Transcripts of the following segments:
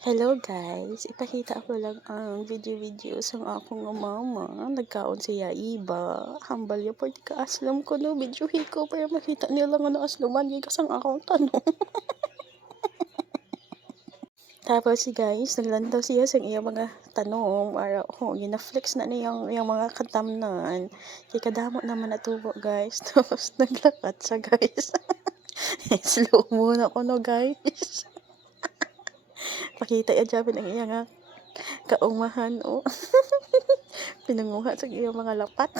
Hello guys, ipakita ko lang ang video sa akong mama. Nagkaon siya iba. Hambal ya pwede ka aslam ko no video ko para makita nila nga na aslaman yung kasang akong tanong. Tapos guys, naglantaw siya sa iyang mga tanong para gina-flex na niyang mga katamnan. Kaya kadamo naman natubo guys. Tapos naglakat siya guys. Slow muna ko no guys. Pakita ya dyan ang iyang kaumahan o. Pinanguha sa iyang mga lapat.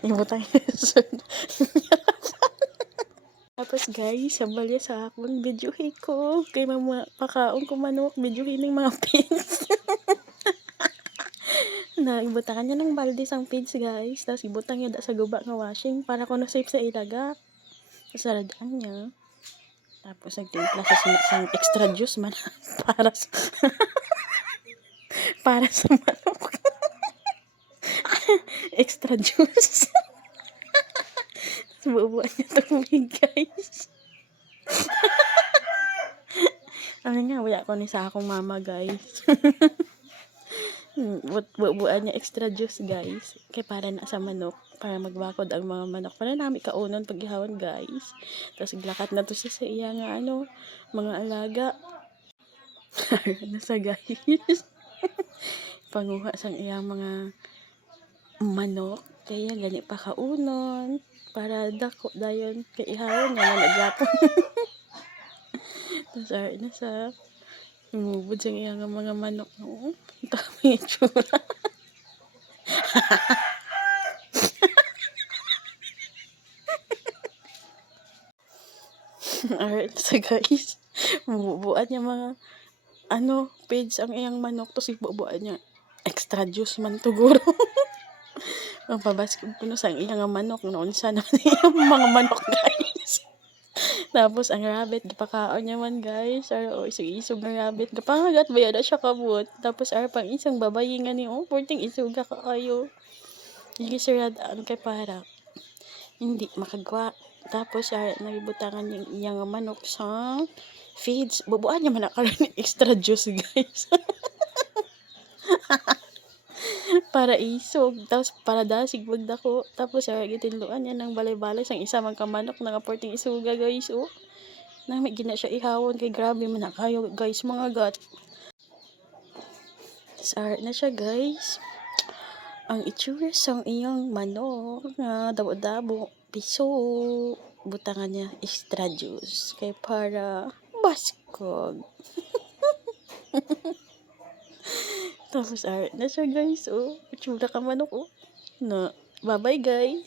Imutang Tapos guys, sambal niya sa akong videohin ko. Kay mama pakaon ko manok, videohin ng mga pins. Na ibutangan niya ng balde sang pins guys. Tapos ibutang niya sa guba nga washing para kuno safe sa ilaga. Tapos saradaan niya. Tapos nagtimpla sa sang extra juice man para sa para sa manok. Extra juice. Sububuan niya tubig guys. Ano nga, wala ko ni sa akong mama guys. Bubuan niya extra juice guys. Kaya para na sa manok. Para magbakod ang mga manok. Para namin kaunon paghihawon guys. Tapos glakat na to siya sa iya nga mga alaga. Nasa guys. Panguha sang iya mga manok. Kaya gani pa kaunon. Para dako dayon kay ihawon nga naglapon. Tapos na sa lumubod sa iya nga mga manok. Ang dami itsura. Alright sa guys. Bubuan niya mga page ang iyang manok. Tapos ibubuan niya extra juice man tuguro. Ang pabaskog ko no sa iyang manok. Noon siya naman yung mga manok guys. Tapos ang rabbit, gipakaon niya man guys. Isog-isog na rabbit. Gapangagat ba yan siya kabut. Tapos pang isang babayi nga ni, porting isog ka kayo. Yung siradaan kay para hindi makagwa. Tapos nagibutangan yung iyang manok sa feeds. Bubuan niya man nakaroon extra juice guys. Para isog. Tapos para dasig magdako. Tapos gitinluan niya ng balay-balay sang isa man kamanok na porting isuga guys. Nami gina siya ihawon kay grabe man kayo guys mga gat. Tapos na siya guys. Ang itsura sang iyang manok nga dabo-dabo piso. Butangan niya extra juice kay para baskog. Tapos na siya guys. Itsura ka manok na. Bye bye guys.